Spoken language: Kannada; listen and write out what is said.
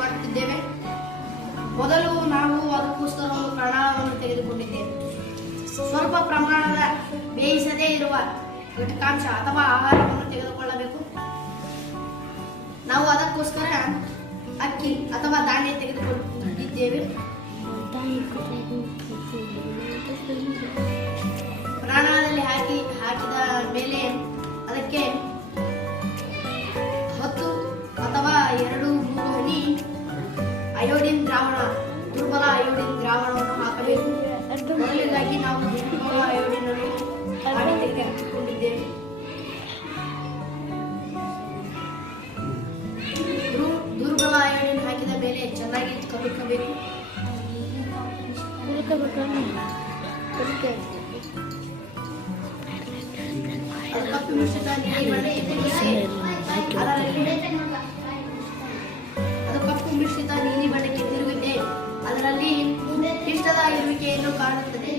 ಮಾಡುತ್ತಿದ್ದೇವೆ. ಮೊದಲು ನಾವು ಅದಕ್ಕೋಸ್ಕರ ಒಂದು ಪ್ರಣಾಳವನ್ನು ತೆಗೆದುಕೊಂಡಿದ್ದೇವೆ. ಸ್ವಲ್ಪ ಪ್ರಮಾಣದ ಬೇಯಿಸದೇ ಇರುವ ಘಟಕಾಂಶ ಅಥವಾ ಆಹಾರವನ್ನು ತೆಗೆದುಕೊಳ್ಳಬೇಕು. ನಾವು ಅದಕ್ಕೋಸ್ಕರ ಅಕ್ಕಿ ಅಥವಾ ಧಾನ್ಯ ತೆಗೆದುಕೊಂಡಿದ್ದೇವೆ. ಪ್ರಾಣದಲ್ಲಿ ಹಾಕಿದ ಮೇಲೆ ಅದಕ್ಕೆ 10 ಅಥವಾ 2-3 ಹನಿ ಅಯೋಡಿನ್ ದ್ರಾವಣ, ದುರ್ಬಲ ಅಯೋಡಿನ್ ದ್ರಾವಣವನ್ನು ಹಾಕಬೇಕು. ಮೊದಲಿಗಾಗಿ ನಾವು ದುರ್ಬಲ ಅಯೋಡಿನ್ ಅನ್ನು ಮಾಡಿ ತೆಗೆದುಕೊಂಡಿದ್ದೇವೆ. ದುರ್ಬಲ ಅಯೋಡಿನ್ ಹಾಕಿದ ಮೇಲೆ ಚೆನ್ನಾಗಿ ಕಲುಕಬೇಕು. ಕಪ್ಪು ಮಿಶ್ರಿತ ನೀಲಿ ಬಣ್ಣಕ್ಕೆ ತಿರುಗಿಸಿ ಅದರಲ್ಲಿ ಪಿಷ್ಟದ ಇರುವಿಕೆಯನ್ನು ಕಾಣುತ್ತದೆ.